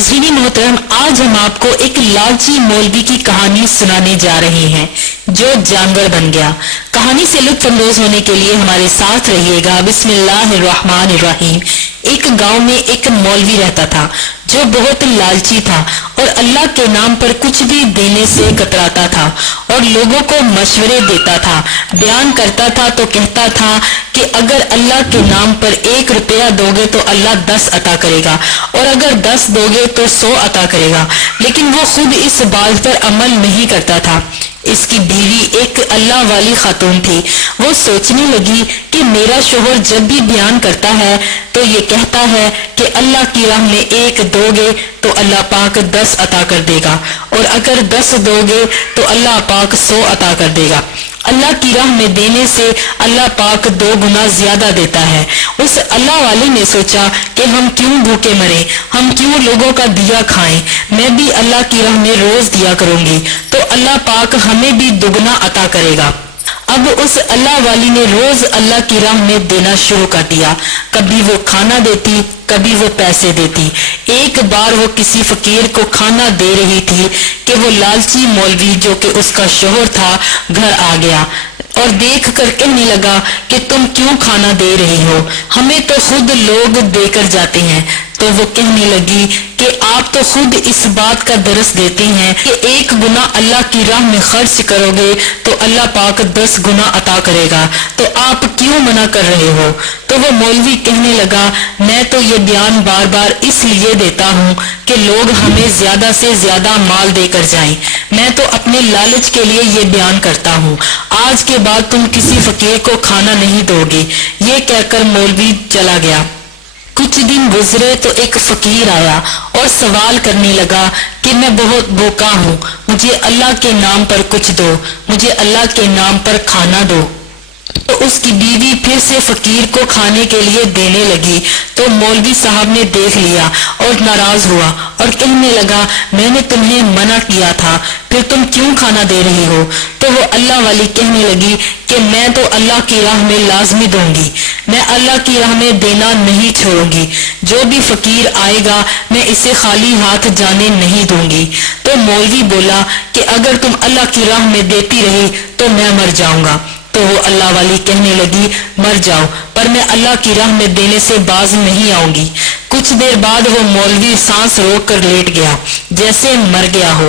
नाज़रीन मोहतरम, आज हम आपको एक लालची मौलवी की कहानी सुनाने जा रहे हैं जो जानवर बन गया। कहानी से लुत्फ अंदोज होने के लिए हमारे साथ रहिएगा। बिस्मिल्लाहिर्रहमानिर्रहीम। एक गांव में एक मौलवी रहता था जो बहुत लालची था और अल्लाह के नाम पर कुछ भी देने से कतराता था और लोगों को मशवरे देता था। बयान करता था तो कहता था कि अगर अल्लाह के नाम पर 1 रुपया दोगे तो अल्लाह 10 अता करेगा और अगर 10 दोगे तो 100 अता करेगा, लेकिन वो खुद इस बात पर अमल नहीं करता था। इसकी बीवी एक अल्लाह वाली खातून थी। वो सोचने लगी कि मेरा शोहर जब भी बयान करता है तो ये कहता है कि अल्लाह की राह में 1 दोगे तो अल्लाह पाक 10 अता कर देगा और अगर 10 दोगे तो अल्लाह पाक 100 अता कर देगा। अल्लाह की राह में देने से अल्लाह पाक 2 गुना ज्यादा देता है। उस अल्लाह वाले ने सोचा कि हम क्यों भूखे मरे, हम क्यों लोगों का दिया खाएं, मैं भी अल्लाह की राह में रोज दिया करूंगी तो अल्लाह पाक हमें भी दुगना अता करेगा। अब उस अल्लाह वाली ने रोज अल्लाह की राह में देना शुरू कर दिया। कभी वो खाना देती, कभी वो पैसे देती। एक बार वो किसी फकीर को खाना दे रही थी कि वो लालची मौलवी जो कि उसका शोहर था घर आ गया और देख कर कहने लगा कि तुम क्यों खाना दे रही हो, हमें तो खुद लोग देकर जाते हैं। तो वो कहने लगी कि आप तो खुद इस बात का दरस देते हैं कि 1 गुना अल्लाह की राह में खर्च करोगे तो अल्लाह पाक 10 गुना अता करेगा, तो आप क्यों मना कर रहे हो। तो वो मौलवी कहने लगा, मैं तो ये बयान बार बार इसलिए देता हूँ कि लोग हमें ज्यादा से ज्यादा माल देकर जाएं। मैं तो अपने लालच के लिए ये बयान करता हूँ। आज के बाद तुम किसी फकीर को खाना नहीं दोगे। ये कहकर मौलवी चला गया। कुछ दिन गुजरे तो एक फकीर आया और सवाल करने लगा कि मैं बहुत भूखा हूँ, मुझे अल्लाह के नाम पर कुछ दो, मुझे अल्लाह के नाम पर खाना दो। तो उसकी बीवी फिर से फकीर को खाने के लिए देने लगी तो मौलवी साहब ने देख लिया और नाराज हुआ और कहने लगा, मैंने तुम्हें मना किया था, फिर तुम क्यों खाना दे रही हो। तो वो अल्लाह वाली कहने लगी कि मैं तो अल्लाह की राह में लाजमी दूंगी, मैं अल्लाह की राह में देना नहीं छोड़ूंगी। जो भी फकीर आएगा मैं इसे खाली हाथ जाने नहीं दूंगी। तो मौलवी बोला कि अगर तुम अल्लाह की राह में देती रही तो मैं मर जाऊंगा। तो वो अल्लाह वाली कहने लगी, मर जाओ, पर मैं अल्लाह की राह में देने से बाज नहीं आऊंगी। कुछ देर बाद वो मौलवी सांस रोक कर लेट गया जैसे मर गया हो।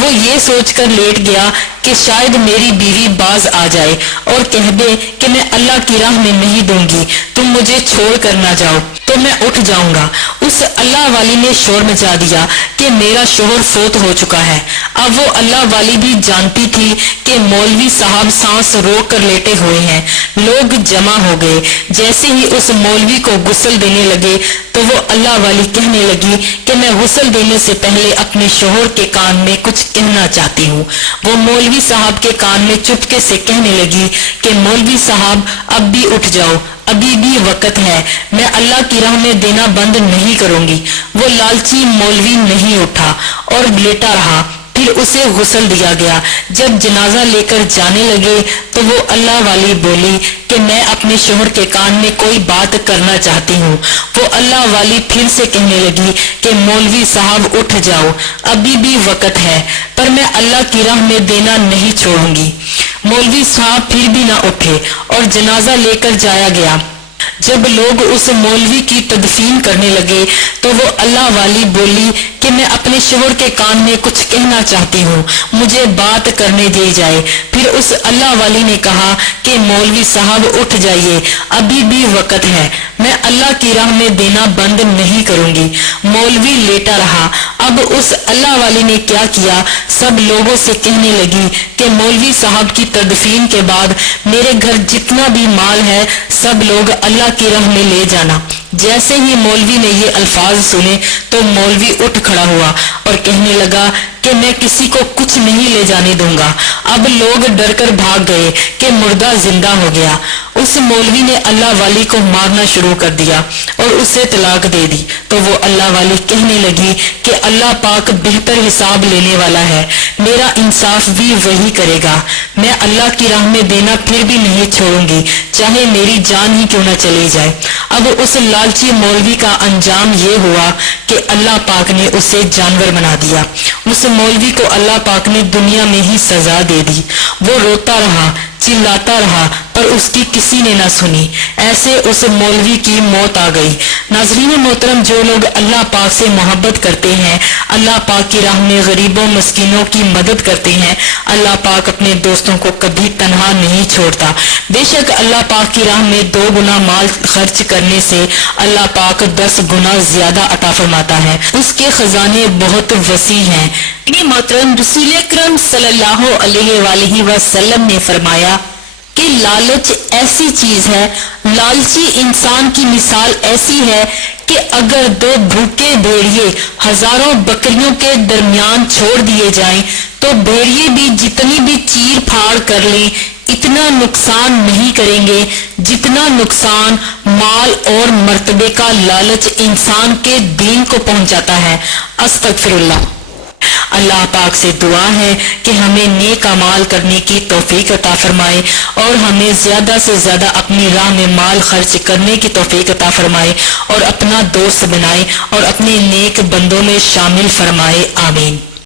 वो ये सोचकर लेट गया कि शायद मेरी बीवी बाज आ जाए और कह दे कि मैं अल्लाह की राह में नहीं दूंगी, तुम मुझे छोड़ कर ना जाओ तो मैं उठ जाऊंगा। उस अल्लाह वाली ने शोर मचा दिया कि मेरा शोहर फोत हो चुका है। अब वो अल्लाह वाली भी जानती थी कि मौलवी साहब सांस रोक कर लेटे हुए हैं। लोग जमा हो गए। जैसे ही उस मौलवी को गुस्ल देने लगे तो वो अल्लाह वाली कहने लगी कि मैं गुस्ल देने से पहले अपने शोहर के कान में कुछ कहना चाहती हूँ। वो मौलवी साहब के कान में चुपके से कहने लगी कि मौलवी साहब अब भी उठ जाओ, अभी भी वक्त है, मैं अल्लाह की राह में देना बंद नहीं करूंगी। वो लालची मौलवी नहीं उठा और लेटा रहा। फिर उसे गुस्ल दिया गया। जब जनाजा लेकर जाने लगे तो वो अल्लाह वाली बोली कि मैं अपने शोहर के कान में कोई बात करना चाहती हूँ। वो अल्लाह वाली फिर से कहने लगी कि मौलवी साहब उठ जाओ, अभी भी वक्त है, पर मैं अल्लाह की राह में देना नहीं छोड़ूंगी। मौलवी साहब फिर भी ना उठे और जनाजा लेकर जाया गया। जब लोग उस मौलवी की तदफीन करने लगे तो वो अल्लाह वाली बोली कि मैं अपने शोहर के कान में कुछ कहना चाहती हूँ, मुझे बात करने दी जाए। फिर उस अल्लाह वाली ने कहा कि मौलवी साहब उठ जाइए, अभी भी वक्त है, मैं अल्लाह की राह में देना बंद नहीं करूंगी। मौलवी लेटा रहा। अब उस अल्लाह वाली ने क्या किया, सब लोगों से कहने लगी कि मौलवी साहब की तदफीन के बाद मेरे घर जितना भी माल है सब लोग अल्लाह की राह में ले जाना। जैसे ही मौलवी ने ये अल्फाज सुने तो मौलवी उठ खड़ा हुआ और कहने लगा कि मैं किसी को कुछ नहीं ले जाने दूंगा। अब लोग डरकर भाग गए कि मुर्दा जिंदा हो गया। उस मौलवी ने अल्लाह वाली को मारना शुरू कर दिया और उसे तलाक दे दी। तो वो अल्लाह वाली कहने लगी कि अल्लाह पाक बेहतर हिसाब लेने वाला है, मेरा इंसाफ भी वही करेगा। मैं अल्लाह की राह में देना फिर भी नहीं छोड़ूंगी, چاہے میری جان ہی کیوں نہ چلی جائے۔ اب اس لالچی مولوی کا انجام یہ ہوا کہ اللہ پاک نے اسے جانور بنا دیا۔ اس مولوی کو اللہ پاک نے دنیا میں ہی سزا دے دی۔ وہ روتا رہا، چلاتا رہا، پر اس کی کسی نے نہ سنی۔ ایسے اس مولوی کی موت آ گئی۔ ناظرین محترم، جو لوگ اللہ پاک سے محبت کرتے ہیں، اللہ پاک کی راہ میں غریبوں مسکینوں کی مدد کرتے ہیں، اللہ پاک اپنے دوستوں کو کبھی تنہا نہیں چھوڑتا۔ بے شک اللہ پاک کی راہ میں 2 گنا مال خرچ کرنے سے اللہ پاک 10 گنا زیادہ عطا فرماتا ہے۔ اس کے خزانے بہت وسیع ہیں۔ محترم، رسول اکرم صلی اللہ علیہ وآلہ وسلم نے فرمایا کہ لالچ ایسی چیز ہے، لالچی انسان کی مثال ایسی ہے کہ اگر 2 بھوکے بھیڑیے ہزاروں بکریوں کے درمیان چھوڑ دیے جائیں تو بھیڑیے بھی جتنی بھی چیر پھاڑ کر لیں اتنا نقصان نہیں کریں گے جتنا نقصان مال اور مرتبے کا لالچ انسان کے دین کو پہنچاتا ہے۔ استغفر اللہ۔ اللہ پاک سے دعا ہے کہ ہمیں نیک اعمال کرنے کی توفیق عطا فرمائے اور ہمیں زیادہ سے زیادہ اپنی راہ میں مال خرچ کرنے کی توفیق عطا فرمائے اور اپنا دوست بنائے اور اپنے نیک بندوں میں شامل فرمائے۔ آمین۔